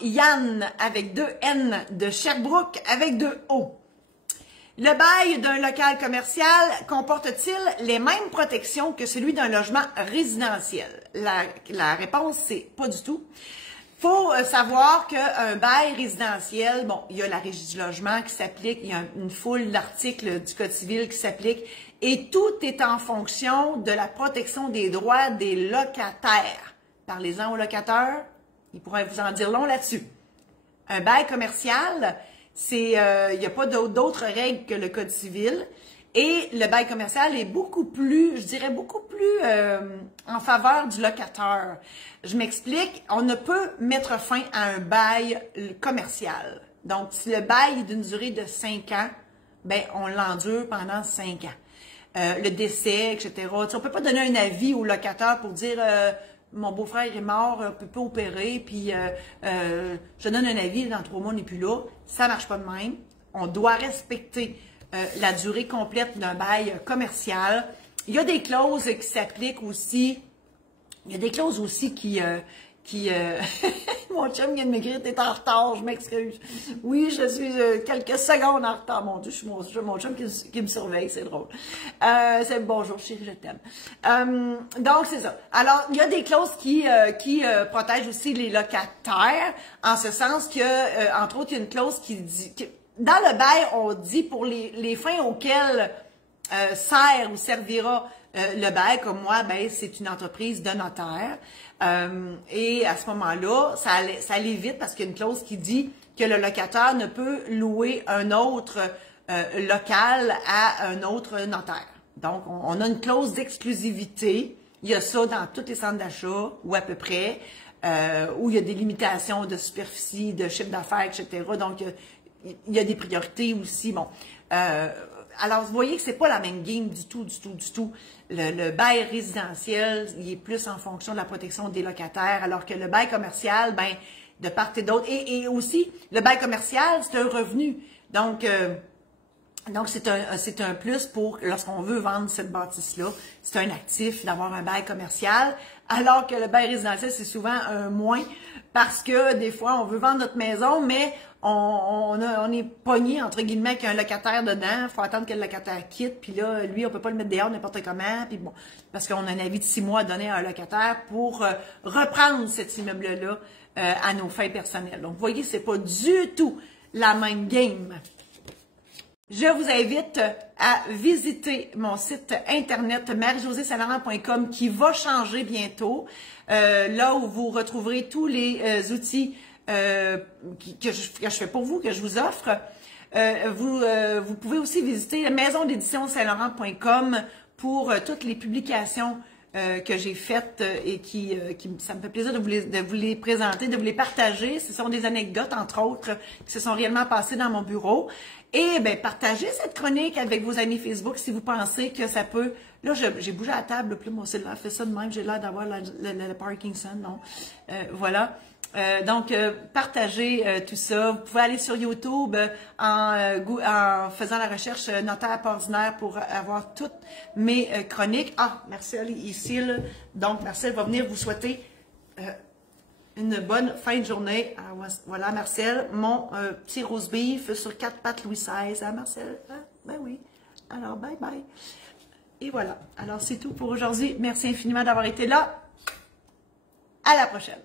Yann avec 2 N de Sherbrooke avec 2 O. Le bail d'un local commercial comporte-t-il les mêmes protections que celui d'un logement résidentiel? La réponse, c'est pas du tout. Faut savoir qu'un bail résidentiel, bon, il y a la Régie du logement qui s'applique, il y a une foule d'articles du Code civil qui s'appliquent, et tout est en fonction de la protection des droits des locataires. Parlez-en aux locataires, ils pourraient vous en dire long là-dessus. Un bail commercial, c'est, il n'y a pas d'autres règles que le Code civil, et le bail commercial est beaucoup plus, je dirais beaucoup plus en faveur du locataire. Je m'explique, on ne peut mettre fin à un bail commercial. Donc, si le bail est d'une durée de 5 ans, ben on l'endure pendant 5 ans. Le décès, etc. Tu sais, on ne peut pas donner un avis au locataire pour dire mon beau-frère est mort, on peut pas opérer, puis je donne un avis, dans 3 mois, on n'est plus là. Ça marche pas de même. On doit respecter la durée complète d'un bail commercial. Il y a des clauses qui s'appliquent aussi. Il y a des clauses aussi qui mon chum vient de m'écrire, t'es en retard, je m'excuse. Oui, je suis quelques secondes en retard. Mon Dieu, je suis mon chum qui me surveille, c'est drôle. C'est bonjour, chérie, je t'aime. Donc, c'est ça. Alors, il y a des clauses qui protègent aussi les locataires, en ce sens que, entre autres, il y a une clause qui dit... Dans le bail, on dit pour les fins auxquelles sert ou servira le bail, comme moi, ben c'est une entreprise de notaire. Et à ce moment-là, ça allait vite parce qu'il y a une clause qui dit que le locataire ne peut louer un autre local à un autre notaire. Donc, on a une clause d'exclusivité. Il y a ça dans tous les centres d'achat, ou à peu près, où il y a des limitations de superficie, de chiffre d'affaires, etc. Donc, il y a des priorités aussi. Bon, alors, vous voyez que c'est pas la même game du tout. Le bail résidentiel, il est plus en fonction de la protection des locataires, alors que le bail commercial, ben, de part et d'autre. Et aussi, le bail commercial, c'est un revenu. Donc c'est un plus pour lorsqu'on veut vendre cette bâtisse-là. C'est un actif d'avoir un bail commercial, alors que le bail résidentiel, c'est souvent un moins, parce que des fois, on veut vendre notre maison, mais on est pogné, entre guillemets, avec un locataire dedans. Il faut attendre que le locataire quitte, puis là, lui, on peut pas le mettre dehors n'importe comment, puis bon, parce qu'on a un avis de 6 mois à donner à un locataire pour reprendre cet immeuble-là à nos fins personnelles. Donc, vous voyez, c'est pas du tout la même game. Je vous invite à visiter mon site internet marie-josée-saint-laurent.com qui va changer bientôt, là où vous retrouverez tous les outils que je fais pour vous, que je vous offre. Vous pouvez aussi visiter maisondédition-saint-laurent.com pour toutes les publications que j'ai faites et ça me fait plaisir de vous les présenter, de vous les partager. Ce sont des anecdotes, entre autres, qui se sont réellement passées dans mon bureau. Et bien, partagez cette chronique avec vos amis Facebook si vous pensez que ça peut... Là, j'ai bougé à la table, puis mon cellulaire fait ça de même, j'ai l'air d'avoir le Parkinson, non? Voilà. Donc, partagez tout ça. Vous pouvez aller sur YouTube en faisant la recherche notaire ordinaire pour avoir toutes mes chroniques. Ah, Marcel est ici, là. Donc, Marcel va venir vous souhaiter une bonne fin de journée. Voilà, Marcel, mon petit roast beef sur 4 pattes Louis XVI. Hein, Marcel? Hein? Ben oui. Alors, bye bye. Et voilà. Alors, c'est tout pour aujourd'hui. Merci infiniment d'avoir été là. À la prochaine.